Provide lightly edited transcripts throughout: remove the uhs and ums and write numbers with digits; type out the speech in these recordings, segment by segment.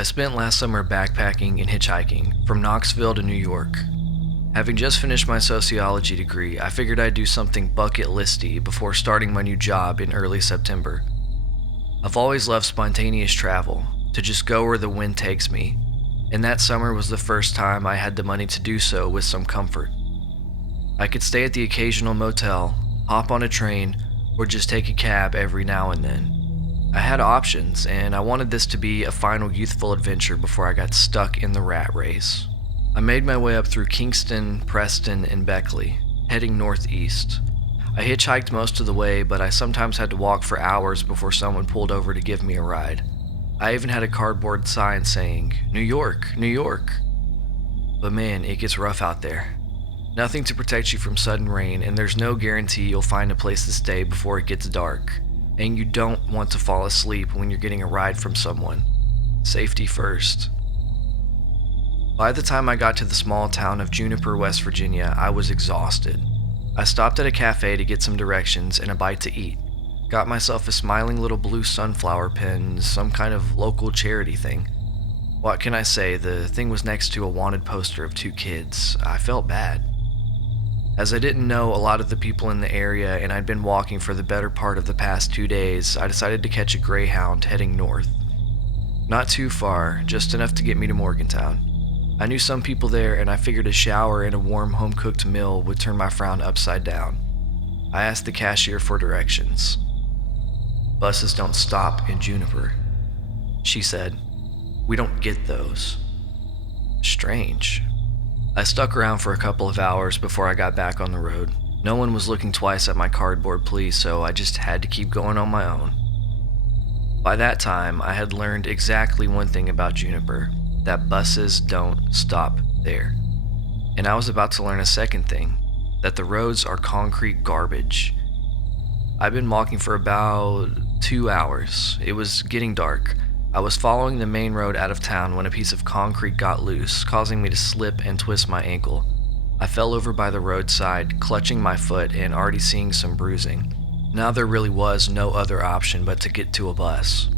I spent last summer backpacking and hitchhiking from Knoxville to New York. Having just finished my sociology degree, I figured I'd do something bucket listy before starting my new job in early September. I've always loved spontaneous travel, to just go where the wind takes me, and that summer was the first time I had the money to do so with some comfort. I could stay at the occasional motel, hop on a train, or just take a cab every now and then. I had options, and I wanted this to be a final youthful adventure before I got stuck in the rat race. I made my way up through Kingston, Preston, and Beckley, heading northeast. I hitchhiked most of the way, but I sometimes had to walk for hours before someone pulled over to give me a ride. I even had a cardboard sign saying, "New York, New York." But man, it gets rough out there. Nothing to protect you from sudden rain, and there's no guarantee you'll find a place to stay before it gets dark. And you don't want to fall asleep when you're getting a ride from someone. Safety first. By the time I got to the small town of Juniper, West Virginia, I was exhausted. I stopped at a cafe to get some directions and a bite to eat. Got myself a smiling little blue sunflower pin, some kind of local charity thing. What can I say, the thing was next to a wanted poster of 2 kids. I felt bad. As I didn't know a lot of the people in the area and I'd been walking for the better part of the past 2 days, I decided to catch a Greyhound heading north. Not too far, just enough to get me to Morgantown. I knew some people there and I figured a shower and a warm home-cooked meal would turn my frown upside down. I asked the cashier for directions. "Buses don't stop in Juniper," she said. "We don't get those." Strange. I stuck around for a couple of hours before I got back on the road. No one was looking twice at my cardboard plea, so I just had to keep going on my own. By that time, I had learned exactly one thing about Juniper, that buses don't stop there. And I was about to learn a second thing, that the roads are concrete garbage. I'd been walking for about 2 hours. It was getting dark. I was following the main road out of town when a piece of concrete got loose, causing me to slip and twist my ankle. I fell over by the roadside, clutching my foot and already seeing some bruising. Now there really was no other option but to get to a bus.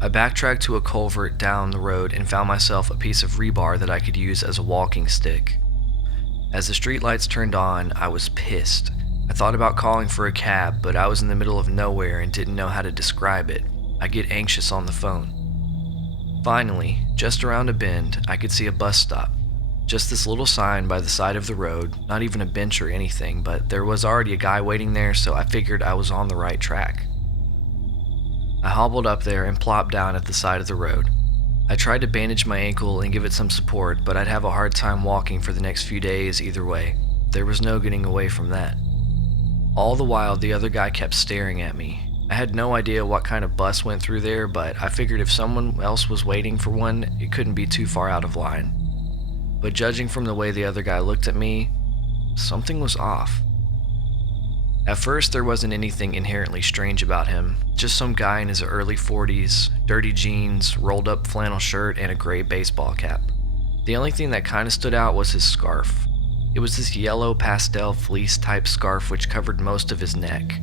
I backtracked to a culvert down the road and found myself a piece of rebar that I could use as a walking stick. As the streetlights turned on, I was pissed. I thought about calling for a cab, but I was in the middle of nowhere and didn't know how to describe it. I get anxious on the phone. Finally, just around a bend, I could see a bus stop. Just this little sign by the side of the road, not even a bench or anything, but there was already a guy waiting there, so I figured I was on the right track. I hobbled up there and plopped down at the side of the road. I tried to bandage my ankle and give it some support, but I'd have a hard time walking for the next few days either way. There was no getting away from that. All the while, the other guy kept staring at me. I had no idea what kind of bus went through there, but I figured if someone else was waiting for one, it couldn't be too far out of line. But judging from the way the other guy looked at me, something was off. At first, there wasn't anything inherently strange about him, just some guy in his early 40s, dirty jeans, rolled up flannel shirt, and a gray baseball cap. The only thing that kind of stood out was his scarf. It was this yellow pastel fleece type scarf which covered most of his neck.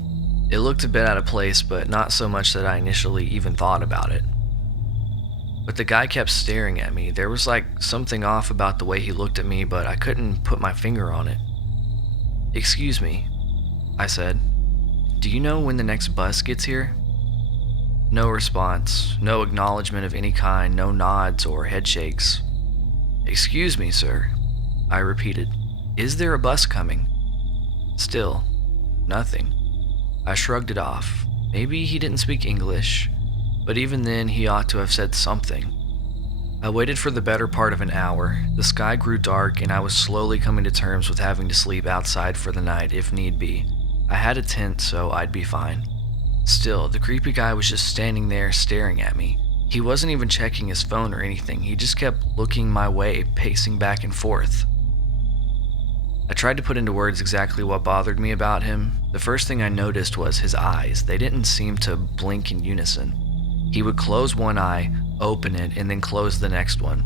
It looked a bit out of place, but not so much that I initially even thought about it. But the guy kept staring at me. There was like something off about the way he looked at me, but I couldn't put my finger on it. "Excuse me," I said. "Do you know when the next bus gets here?" No response, no acknowledgement of any kind, no nods or head shakes. "Excuse me, sir," I repeated. "Is there a bus coming?" Still, nothing. I shrugged it off. Maybe he didn't speak English, but even then he ought to have said something. I waited for the better part of an hour. The sky grew dark and I was slowly coming to terms with having to sleep outside for the night if need be. I had a tent, so I'd be fine. Still, the creepy guy was just standing there staring at me. He wasn't even checking his phone or anything. He just kept looking my way, pacing back and forth. I tried to put into words exactly what bothered me about him. The first thing I noticed was his eyes. They didn't seem to blink in unison. He would close one eye, open it, and then close the next one.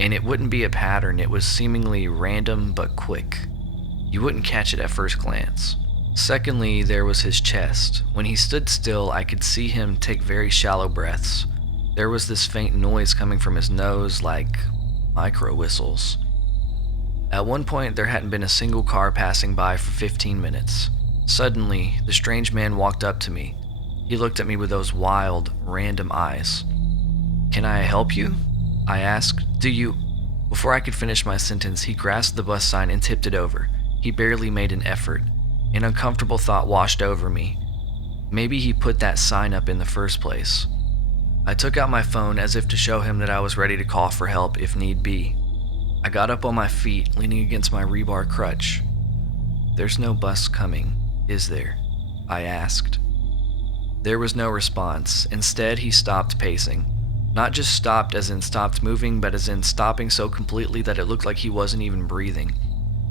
And it wouldn't be a pattern. It was seemingly random but quick. You wouldn't catch it at first glance. Secondly, there was his chest. When he stood still, I could see him take very shallow breaths. There was this faint noise coming from his nose, like micro whistles. At one point, there hadn't been a single car passing by for 15 minutes. Suddenly, the strange man walked up to me. He looked at me with those wild, random eyes. "Can I help you?" I asked. "Do you—" Before I could finish my sentence, he grasped the bus sign and tipped it over. He barely made an effort. An uncomfortable thought washed over me. Maybe he put that sign up in the first place. I took out my phone as if to show him that I was ready to call for help if need be. I got up on my feet, leaning against my rebar crutch. "There's no bus coming, is there?" I asked. There was no response. Instead, he stopped pacing. Not just stopped as in stopped moving, but as in stopping so completely that it looked like he wasn't even breathing.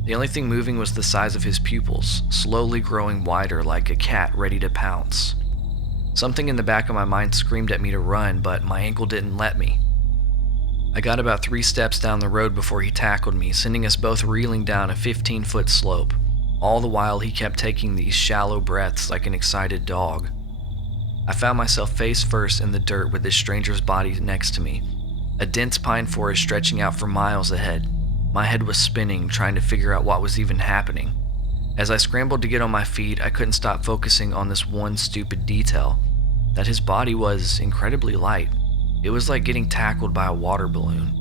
The only thing moving was the size of his pupils, slowly growing wider like a cat ready to pounce. Something in the back of my mind screamed at me to run, but my ankle didn't let me. I got about 3 steps down the road before he tackled me, sending us both reeling down a 15-foot slope. All the while, he kept taking these shallow breaths like an excited dog. I found myself face first in the dirt with this stranger's body next to me, a dense pine forest stretching out for miles ahead. My head was spinning, trying to figure out what was even happening. As I scrambled to get on my feet, I couldn't stop focusing on this one stupid detail, that his body was incredibly light. It was like getting tackled by a water balloon.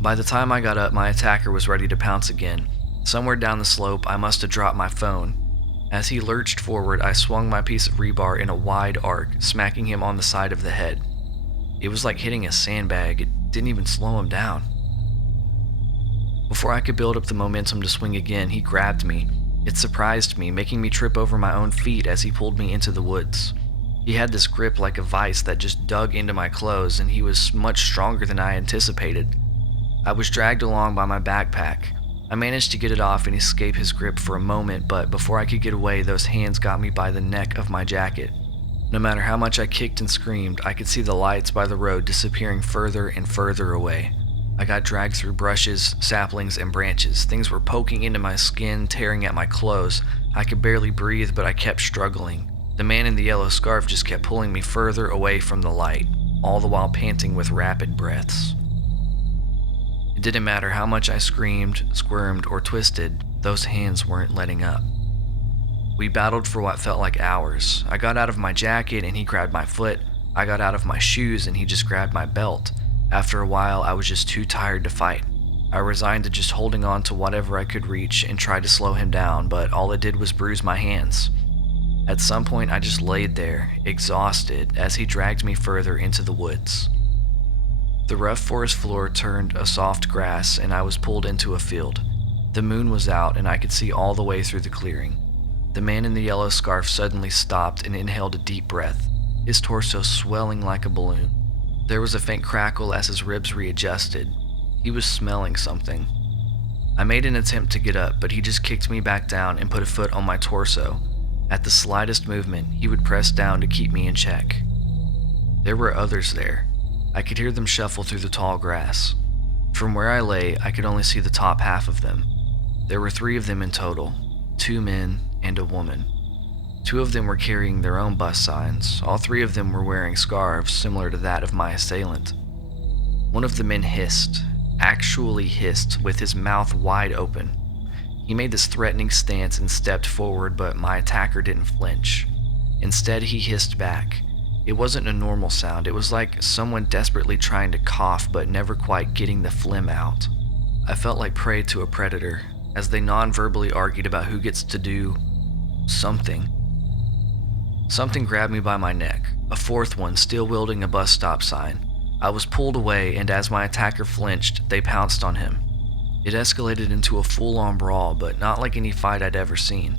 By the time I got up, my attacker was ready to pounce again. Somewhere down the slope, I must have dropped my phone. As he lurched forward, I swung my piece of rebar in a wide arc, smacking him on the side of the head. It was like hitting a sandbag. It didn't even slow him down. Before I could build up the momentum to swing again, he grabbed me. It surprised me, making me trip over my own feet as he pulled me into the woods. He had this grip like a vice that just dug into my clothes, and he was much stronger than I anticipated. I was dragged along by my backpack. I managed to get it off and escape his grip for a moment, but before I could get away, those hands got me by the neck of my jacket. No matter how much I kicked and screamed, I could see the lights by the road disappearing further and further away. I got dragged through brushes, saplings, and branches. Things were poking into my skin, tearing at my clothes. I could barely breathe, but I kept struggling. The man in the yellow scarf just kept pulling me further away from the light, all the while panting with rapid breaths. It didn't matter how much I screamed, squirmed, or twisted, those hands weren't letting up. We battled for what felt like hours. I got out of my jacket and he grabbed my foot. I got out of my shoes and he just grabbed my belt. After a while, I was just too tired to fight. I resigned to just holding on to whatever I could reach and tried to slow him down, but all it did was bruise my hands. At some point, I just laid there, exhausted, as he dragged me further into the woods. The rough forest floor turned a soft grass, and I was pulled into a field. The moon was out, and I could see all the way through the clearing. The man in the yellow scarf suddenly stopped and inhaled a deep breath, his torso swelling like a balloon. There was a faint crackle as his ribs readjusted. He was smelling something. I made an attempt to get up, but he just kicked me back down and put a foot on my torso. At the slightest movement, he would press down to keep me in check. There were others there. I could hear them shuffle through the tall grass. From where I lay, I could only see the top half of them. There were 3 of them in total, 2 men and a woman. 2 of them were carrying their own bus signs. All 3 of them were wearing scarves similar to that of my assailant. One of the men hissed, actually hissed, with his mouth wide open. He made this threatening stance and stepped forward, but my attacker didn't flinch. Instead, he hissed back. It wasn't a normal sound. It was like someone desperately trying to cough but never quite getting the phlegm out. I felt like prey to a predator, as they non-verbally argued about who gets to do something. Something grabbed me by my neck, a 4th one still wielding a bus stop sign. I was pulled away, and as my attacker flinched, they pounced on him. It escalated into a full-on brawl, but not like any fight I'd ever seen.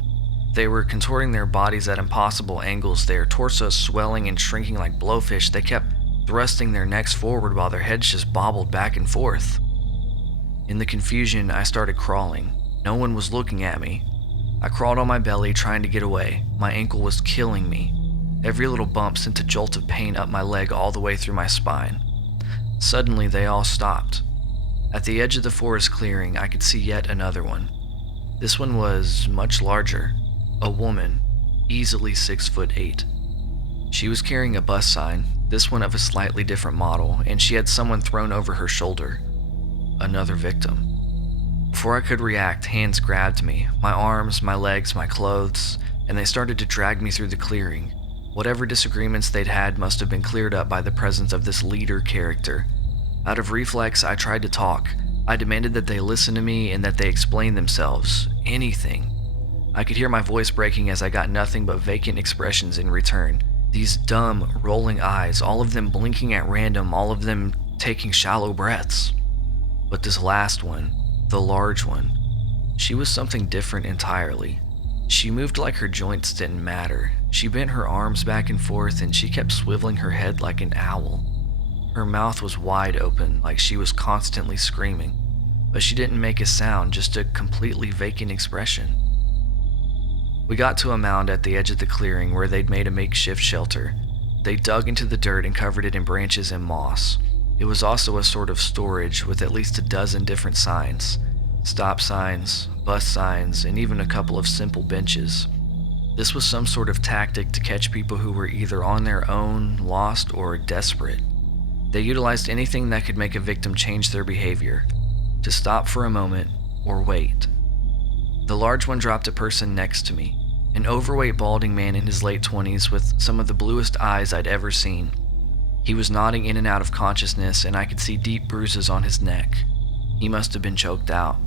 They were contorting their bodies at impossible angles, their torsos swelling and shrinking like blowfish. They kept thrusting their necks forward while their heads just bobbled back and forth. In the confusion, I started crawling. No one was looking at me. I crawled on my belly, trying to get away. My ankle was killing me. Every little bump sent a jolt of pain up my leg all the way through my spine. Suddenly, they all stopped. At the edge of the forest clearing, I could see yet another one. This one was much larger. A woman, easily 6'8". She was carrying a bus sign, this one of a slightly different model, and she had someone thrown over her shoulder. Another victim. Before I could react, hands grabbed me, my arms, my legs, my clothes, and they started to drag me through the clearing. Whatever disagreements they'd had must have been cleared up by the presence of this leader character. Out of reflex, I tried to talk. I demanded that they listen to me and that they explain themselves. Anything. I could hear my voice breaking as I got nothing but vacant expressions in return. These dumb, rolling eyes, all of them blinking at random, all of them taking shallow breaths. But this last one, the large one, she was something different entirely. She moved like her joints didn't matter. She bent her arms back and forth and she kept swiveling her head like an owl. Her mouth was wide open, like she was constantly screaming, but she didn't make a sound, just a completely vacant expression. We got to a mound at the edge of the clearing where they'd made a makeshift shelter. They dug into the dirt and covered it in branches and moss. It was also a sort of storage with at least a dozen different signs. Stop signs, bus signs, and even a couple of simple benches. This was some sort of tactic to catch people who were either on their own, lost, or desperate. They utilized anything that could make a victim change their behavior, to stop for a moment or wait. The large one dropped a person next to me, an overweight balding man in his late 20s with some of the bluest eyes I'd ever seen. He was nodding in and out of consciousness, and I could see deep bruises on his neck. He must have been choked out.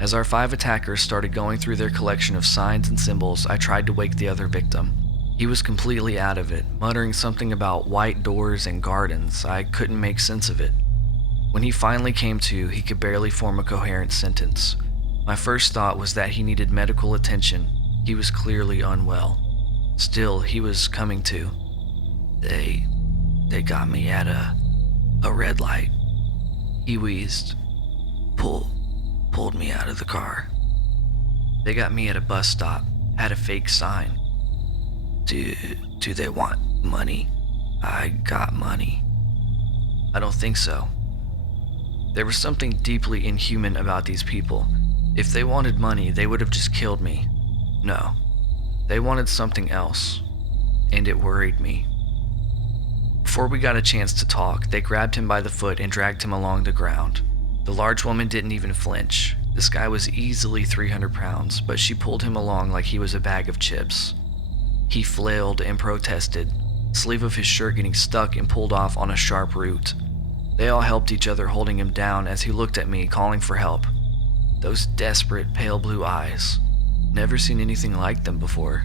As our 5 attackers started going through their collection of signs and symbols, I tried to wake the other victim. He was completely out of it, muttering something about white doors and gardens. I couldn't make sense of it. When he finally came to, he could barely form a coherent sentence. My first thought was that he needed medical attention. He was clearly unwell. Still, he was coming to. They got me at a red light. He wheezed. Pulled me out of the car. They got me at a bus stop, had a fake sign. Do they want money? I got money. I don't think so. There was something deeply inhuman about these people. If they wanted money, they would have just killed me. No, they wanted something else, and it worried me. Before we got a chance to talk, they grabbed him by the foot and dragged him along the ground. The large woman didn't even flinch. This guy was easily 300 pounds, but she pulled him along like he was a bag of chips. He flailed and protested, sleeve of his shirt getting stuck and pulled off on a sharp root. They all helped each other, holding him down as he looked at me, calling for help. Those desperate, pale blue eyes. Never seen anything like them before.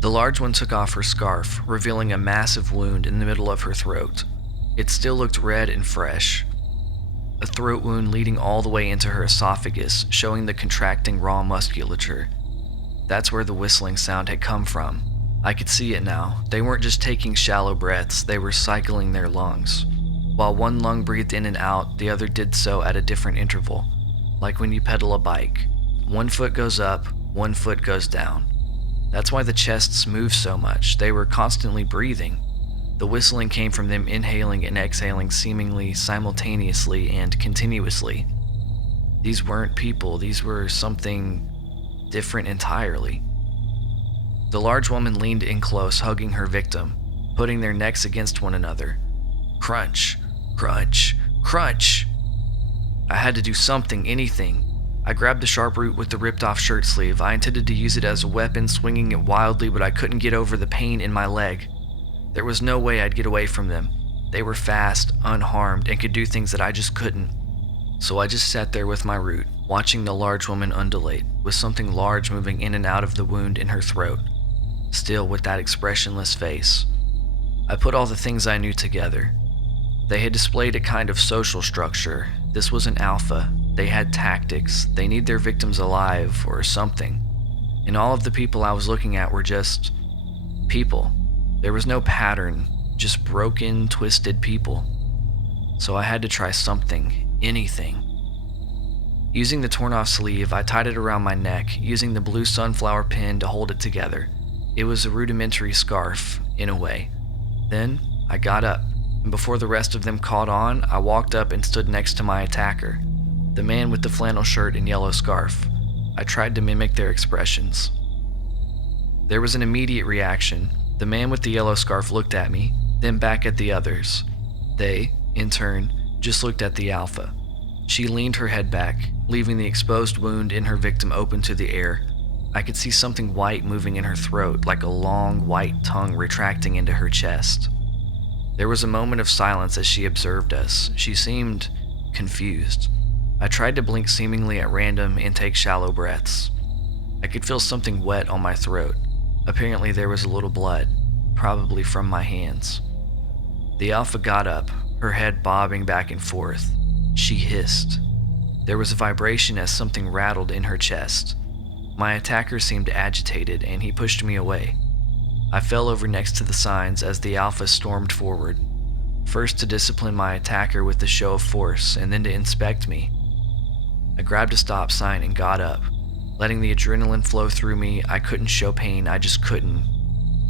The large one took off her scarf, revealing a massive wound in the middle of her throat. It still looked red and fresh. A throat wound leading all the way into her esophagus, showing the contracting raw musculature. That's where the whistling sound had come from. I could see it now. They weren't just taking shallow breaths, they were cycling their lungs. While one lung breathed in and out, the other did so at a different interval. Like when you pedal a bike. One foot goes up, one foot goes down. That's why the chests move so much. They were constantly breathing. The whistling came from them inhaling and exhaling seemingly simultaneously and continuously. These weren't people, these were something different entirely. The large woman leaned in close, hugging her victim, putting their necks against one another. Crunch, crunch, crunch. I had to do something, anything. I grabbed the sharp root with the ripped off shirt sleeve. I intended to use it as a weapon, swinging it wildly, but I couldn't get over the pain in my leg. There was no way I'd get away from them. They were fast, unharmed, and could do things that I just couldn't. So I just sat there with my root, watching the large woman undulate, with something large moving in and out of the wound in her throat, still with that expressionless face. I put all the things I knew together. They had displayed a kind of social structure. This was an alpha. They had tactics. They need their victims alive or something. And all of the people I was looking at were just people. There was no pattern, just broken, twisted people. So I had to try something, anything. Using the torn off sleeve, I tied it around my neck, using the blue sunflower pin to hold it together. It was a rudimentary scarf, in a way. Then I got up, and before the rest of them caught on, I walked up and stood next to my attacker, the man with the flannel shirt and yellow scarf. I tried to mimic their expressions. There was an immediate reaction. The man with the yellow scarf looked at me, then back at the others. They, in turn, just looked at the alpha. She leaned her head back, leaving the exposed wound in her victim open to the air. I could see something white moving in her throat, like a long, white tongue retracting into her chest. There was a moment of silence as she observed us. She seemed confused. I tried to blink seemingly at random and take shallow breaths. I could feel something wet on my throat. Apparently there was a little blood, probably from my hands. The alpha got up, her head bobbing back and forth. She hissed. There was a vibration as something rattled in her chest. My attacker seemed agitated, and he pushed me away. I fell over next to the signs as the alpha stormed forward, first to discipline my attacker with a show of force, and then to inspect me. I grabbed a stop sign and got up. Letting the adrenaline flow through me, I couldn't show pain, I just couldn't.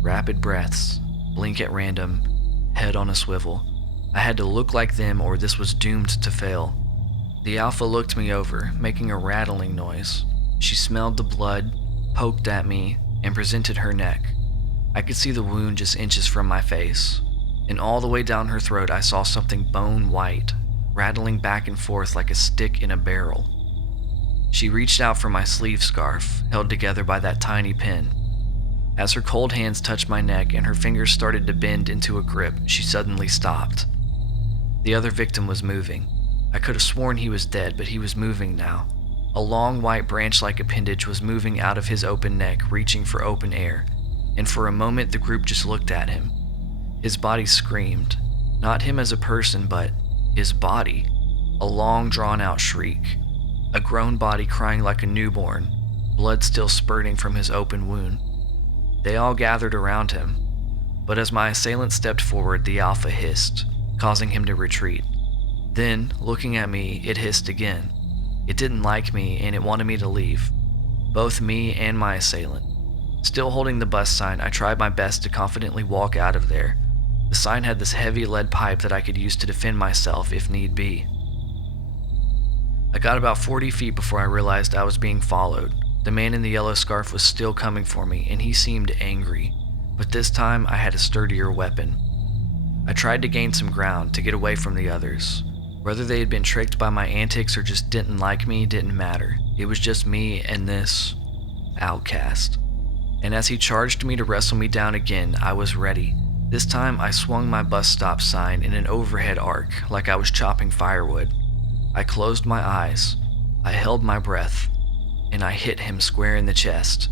Rapid breaths, blink at random, head on a swivel. I had to look like them or this was doomed to fail. The alpha looked me over, making a rattling noise. She smelled the blood, poked at me, and presented her neck. I could see the wound just inches from my face, and all the way down her throat I saw something bone white, rattling back and forth like a stick in a barrel. She reached out for my sleeve scarf, held together by that tiny pin. As her cold hands touched my neck and her fingers started to bend into a grip, she suddenly stopped. The other victim was moving. I could have sworn he was dead, but he was moving now. A long white branch-like appendage was moving out of his open neck, reaching for open air, and for a moment the group just looked at him. His body screamed, not him as a person, but his body. A long drawn-out shriek. A grown body crying like a newborn, blood still spurting from his open wound. They all gathered around him, but as my assailant stepped forward, the alpha hissed, causing him to retreat. Then, looking at me, it hissed again. It didn't like me, and it wanted me to leave. Both me and my assailant. Still holding the bus sign, I tried my best to confidently walk out of there. The sign had this heavy lead pipe that I could use to defend myself if need be. I got about 40 feet before I realized I was being followed. The man in the yellow scarf was still coming for me, and he seemed angry, but this time I had a sturdier weapon. I tried to gain some ground to get away from the others. Whether they had been tricked by my antics or just didn't like me didn't matter. It was just me and this outcast. And as he charged me to wrestle me down again, I was ready. This time I swung my bus stop sign in an overhead arc like I was chopping firewood. I closed my eyes, I held my breath, and I hit him square in the chest.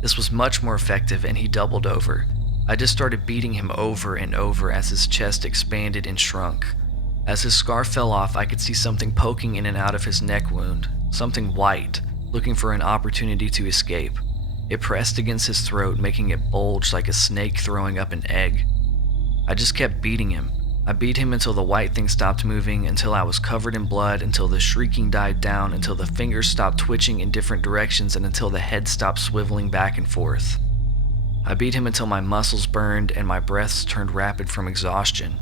This was much more effective, and he doubled over. I just started beating him over and over as his chest expanded and shrunk. As his scarf fell off, I could see something poking in and out of his neck wound, something white, looking for an opportunity to escape. It pressed against his throat, making it bulge like a snake throwing up an egg. I just kept beating him. I beat him until the white thing stopped moving, until I was covered in blood, until the shrieking died down, until the fingers stopped twitching in different directions, and until the head stopped swiveling back and forth. I beat him until my muscles burned and my breaths turned rapid from exhaustion.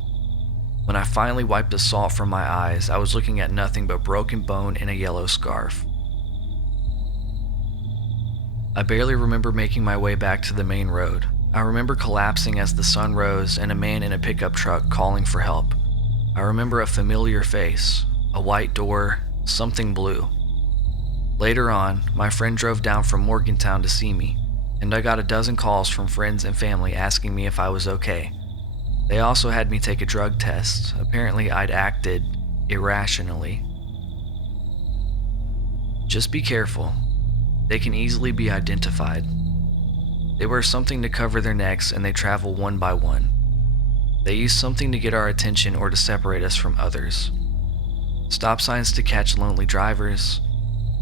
When I finally wiped the salt from my eyes, I was looking at nothing but broken bone and a yellow scarf. I barely remember making my way back to the main road. I remember collapsing as the sun rose and a man in a pickup truck calling for help. I remember a familiar face, a white door, something blue. Later on, my friend drove down from Morgantown to see me, and I got a dozen calls from friends and family asking me if I was okay. They also had me take a drug test. Apparently I'd acted irrationally. Just be careful. They can easily be identified. They wear something to cover their necks and they travel one by one. They use something to get our attention or to separate us from others. Stop signs to catch lonely drivers,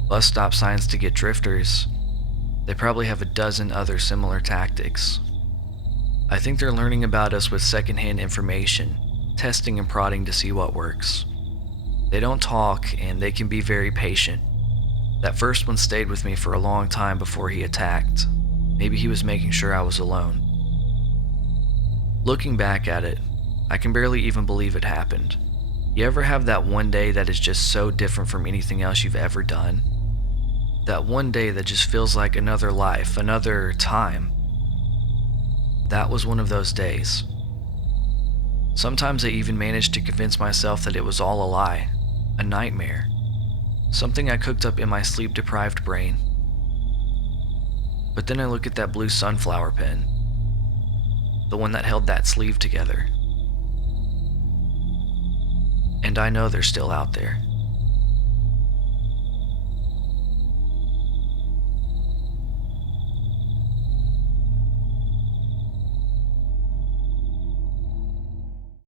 bus stop signs to get drifters. They probably have a dozen other similar tactics. I think they're learning about us with secondhand information, testing and prodding to see what works. They don't talk and they can be very patient. That first one stayed with me for a long time before he attacked. Maybe he was making sure I was alone. Looking back at it, I can barely even believe it happened. You ever have that one day that is just so different from anything else you've ever done? That one day that just feels like another life, another time. That was one of those days. Sometimes I even managed to convince myself that it was all a lie, a nightmare, something I cooked up in my sleep-deprived brain. But then I look at that blue sunflower pen, the one that held that sleeve together, and I know they're still out there.